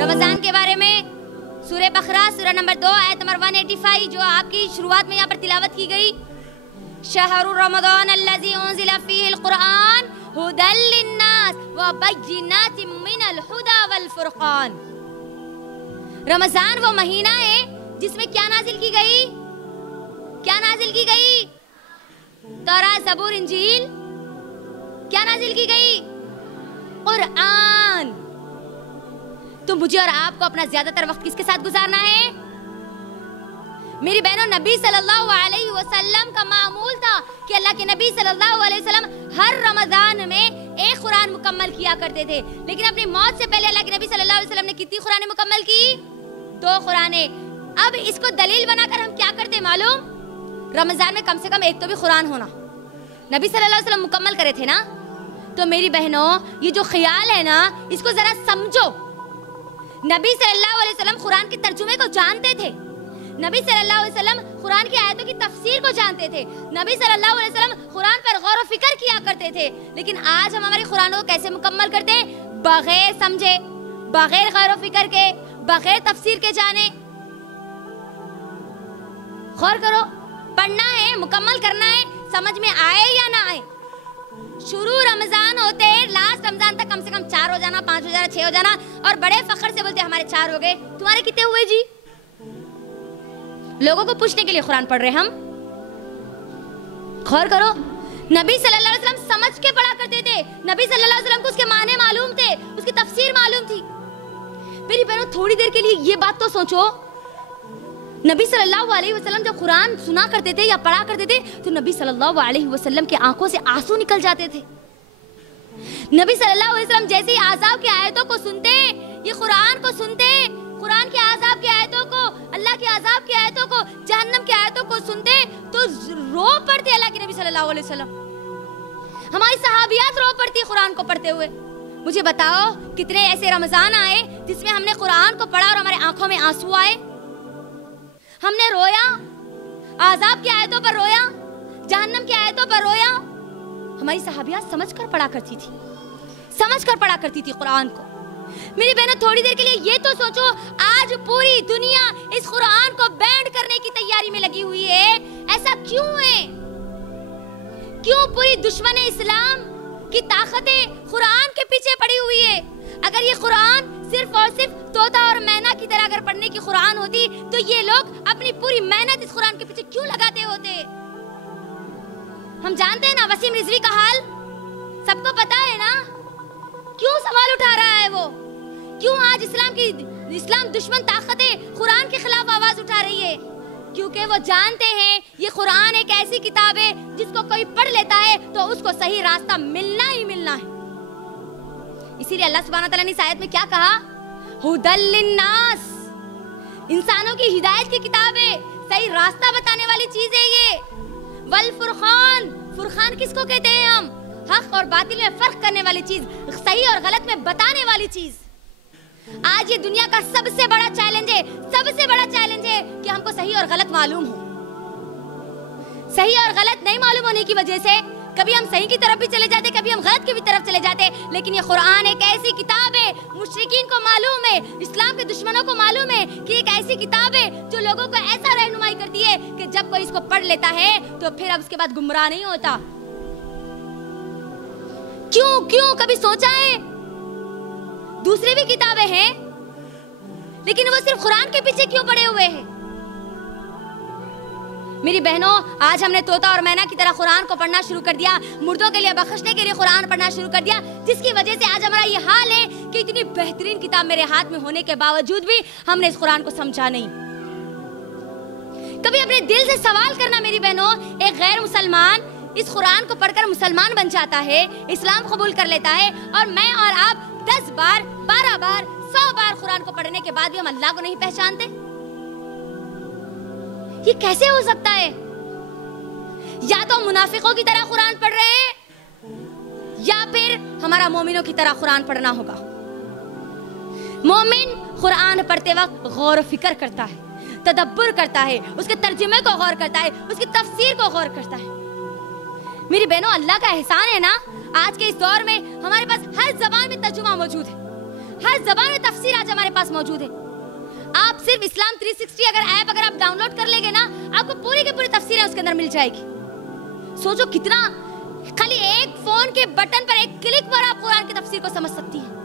रमजान के बारे में सूरह बकरा सूरह नंबर 2 आयत नंबर 185 जो आपकी शुरुआत में यहाँ पर तिलावत की गई, शहरु रमज़ान अल्लज़ी उन्ज़िला फ़ीहिल क़ुरआन हुदल लिन्नास व बय्यिनातिम मिनल हुदा वल फ़ुरक़ान। रमजान वो महीना है जिसमें क्या नाजिल की गई? क्या नाजिल की गई? तौरात, ज़बूर, इंजील। क्या नाजिल की गई? कुरान। तो मुझे और आपको अपना ज्यादातर वक्त किसके साथ गुजारना है? मेरी बहनों, नबी सल्लल्लाहु अलैहि वसल्लम का मामूल था कि अल्लाह के नबी सल्लल्लाहु अलैहि वसल्लम हर रमजान में एक कुरान मुकम्मल किया करते थे। लेकिन अपनी मौत से पहले अल्लाह के नबी सल्लल्लाहु अलैहि वसल्लम ने कितनी कुरानें मुकम्मल की? 2 कुरानें। अब इसको दलील बनाकर हम क्या करते मालूम? रमजान में कम से कम एक तो भी कुरान होना। नबी सल्लल्लाहु अलैहि वसल्लम मुकम्मल करे थे ना। तो मेरी बहनों, ये जो ख्याल है ना, इसको जरा समझो। नबी सल्लल्लाहु अलैहि वसल्लम कुरान के तर्जुमे को जानते थे। नबी सल्लल्लाहु अलैहि वसल्लम कुरान की आयतों की तफसीर को जानते थे। नबी सल्लल्लाहु अलैहि वसल्लम कुरान पर गौर व फिक्र किया करते थे। लेकिन आज हम हमारे कुरान को कैसे मुकम्मल करते हैं? बगैर समझे, बगैर गौर व फिक्र के, बगैर तफसीर के जाने। गौर करो, पढ़ना है, मुकम्मल करना है, समझ में आए या ना आए। शुरू रमजान होते लास्ट रमजान तक कम से कम 4 हो जाना, 5 हो जाना, 6 हो जाना, और बड़े फख्र से बोलते हमारे 4 हो गए। तुम्हारे कितने हुए जी? लोगों को पूछने के लिए कुरान पढ़ रहे हम। गौर करो, नबी सल्लल्लाहु अलैहि वसल्लम समझ के पढ़ा करते थे। नबी सल्लल्लाहु अलैहि वसल्लम को उसके माने मालूम थे, उसकी तफसीर मालूम थी। मेरी बहनों, थोड़ी देर के लिए ये बात तो सोचो, नबी सल्लल्लाहु अलैहि वसल्लम जब कुरान सुना करते थे या पढ़ा करते थे तो नबी सल्लल्लाहु अलैहि वसल्लम की आंखों से आंसू निकल जाते थे। नबी सल्लल्लाहु अलैहि वसल्लम जैसे ही आज़ाब की आयतों को सुनते, ये कुरान को सुनते, कुरान के आज़ाब की आयतों को, अल्लाह के आज़ाब की आयतों को, जहन्नम की आयतों को सुनते तो रो पड़ते अल्लाह के नबी सल्लल्लाहु अलैहि वसल्लम। हमारी सहाबियात रो पड़ती कुरान को पढ़ते हुए। मुझे बताओ, कितने ऐसे रमजान आए जिसमें हमने कुरान को पढ़ा और हमारे आंखों में आंसू आए? हमने रोया, आज़ाब की आयतों पर रोया, जहन्नम की आयतों पर रोया। हमारी सहाबियात समझ कर पढ़ा करती थी, समझ कर पढ़ा करती थी कुरान को। मेरी बहनों, थोड़ी देर के लिए ये तो सोचो, आज पूरी दुनिया इस कुरान को बैंड करने की तैयारी में लगी हुई है। ऐसा क्यों है? क्यों पूरी दुश्मन इस्लाम की ताकतें कुरान के पीछे पड़ी हुई है? अगर ये कुरान सिर्फ और सिर्फ तोता और मैना की तरह अगर पढ़ने की कुरान होती तो ये लोग अपनी पूरी मेहनत इस कुरान के पीछे क्यों लगाते होते? हम जानते हैं ना वसीम रिजवी का हाल, सबको पता है ना। क्यों सवाल उठा रहा है वो? क्यों आज इस्लाम दुश्मन ताकतें कुरान के खिलाफ आवाज उठा रही है? क्योंकि वो जानते हैं ये कुरान एक ऐसी किताब है जिसको कोई पढ़ लेता है तो उसको सही रास्ता मिलना ही मिलना है। इसीलिए अल्लाह सुब्हानहू व तआला ने इस आयत में क्या कहा? हुदल लिन्नास, इंसानों की हिदायत की किताब है, सही रास्ता बताने वाली चीज है ये। वल फुरखान, फुरखान किसको कहते हैं हम? हक और बातिल में फर्क करने वाली चीज, सही और गलत में बताने वाली चीज। आज ये दुनिया का सबसे बड़ा चैलेंज है, सबसे बड़ा चैलेंज है कि हमको सही और गलत मालूम हो। सही और गलत नहीं मालूम होने की वजह से कभी हम सही की तरफ भी चले जाते, कभी हम गलत की भी तरफ चले जाते। लेकिन ये कुरान एक ऐसी किताब है, मुशरिकीन को मालूम है, इस्लाम के दुश्मनों को मालूम है कि एक ऐसी किताब है जो लोगों को ऐसा रहनुमाई करती है कि जब कोई इसको पढ़ लेता है तो फिर अब उसके बाद गुमराह नहीं होता। क्यों क्यों कभी सोचा है? दूसरी भी किताबें हैं लेकिन वो सिर्फ कुरान के पीछे क्यों पड़े हुए हैं? मेरी बहनों, आज हमने तोता और मैना की तरह कुरान को पढ़ना शुरू कर दिया, मुर्दों के लिए बख्शने के लिए कुरान पढ़ना शुरू कर दिया, जिसकी वजह से आज हमारा ये हाल है कि इतनी बेहतरीन किताब मेरे हाथ में होने के बावजूद भी हमने इस कुरान को समझा नहीं। कभी अपने दिल से सवाल करना मेरी बहनों, एक गैर मुसलमान इस कुरान को पढ़कर मुसलमान बन जाता है, इस्लाम कबूल कर लेता है, और मैं और आप 10 बार, 12 बार, 100 बार कुरान को पढ़ने के बाद भी हम अल्लाह को नहीं पहचानते। ये कैसे हो सकता है? या तो मुनाफिकों की तरह कुरान पढ़ रहे हैं या फिर हमारा मोमिनों की तरह कुरान पढ़ना होगा। मोमिन कुरान पढ़ते वक्त गौर फिक्र करता है, तदब्बुर करता है, उसके तर्जुमे को गौर करता है, उसकी तफसीर को गौर करता है। मेरी बहनों, अल्लाह का एहसान है ना, आज के इस दौर में हमारे पास हर जबान में तर्जुमा मौजूद है। हर जबान में तफसीर आज हमारे पास मौजूद है। आप सिर्फ इस्लाम 360 अगर आप डाउनलोड कर लेंगे ना, आपको पूरी की पूरी तफसीरें उसके अंदर मिल जाएगी। सोचो कितना, खाली एक फोन के बटन पर, एक क्लिक पर आप कुरान की तफसीर को समझ सकती हैं।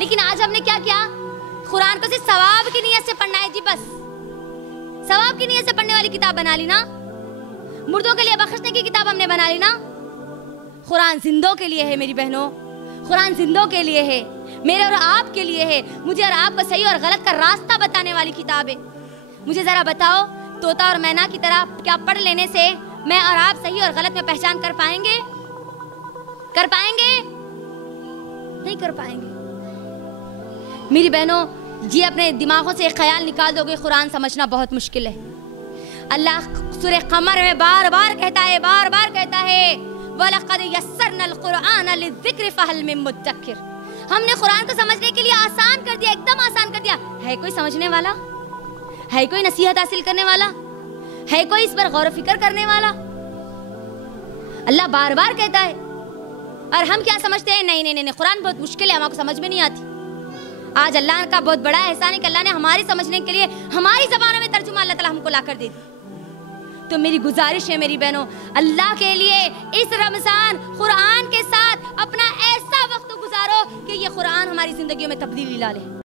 लेकिन आज हमने क्या किया, कुरान को सिर्फ सवाब की नीयत से पढ़ना है जी, बस सवाब की नीयत से पढ़ने वाली किताब बना ली ना। मुर्दों के लिए बख्शने की किताब हमने बना ली ना। कुरान जिंदों के लिए है मेरी बहनों, कुरान जिंदों के लिए है, मेरे और आपके लिए है। मुझे और आपको सही और गलत का रास्ता बताने वाली किताब है। मुझे जरा बताओ, तोता और मैना की तरह क्या पढ़ लेने से मैं और आप सही और गलत में पहचान कर पाएंगे? कर पाएंगे? नहीं कर पाएंगे। मेरी बहनों, जी अपने दिमागों से एक ख्याल निकाल दोगे, कुरान समझना बहुत मुश्किल है। अल्लाह सूरह कमर में बार बार कहता है वलक़द यस्सरनल कुरआन लिज़्ज़िक्र फ़हल मिन मुद्दक्किर। हमने कुरान को समझने के लिए आसान कर दिया, एकदम आसान कर दिया। है कोई समझने वाला? है कोई नसीहत हासिल करने वाला? है कोई इस पर गौर व फिक्र करने वाला? अल्लाह बार बार कहता है, और हम क्या समझते हैं, नहीं, कुरान बहुत मुश्किल है, हमको समझ में नहीं आती। आज अल्लाह का बहुत बड़ा एहसान है कि अल्लाह ने हमारी समझने के लिए हमारी ज़बानों में तर्जुमा अल्लाह ताला हमको लाकर दे दी। तो मेरी गुजारिश है मेरी बहनों, अल्लाह के लिए इस रमज़ान कुरान के साथ अपना ऐसा वक्त गुजारो कि ये कुरान हमारी ज़िंदगियों में तब्दीली ला ले।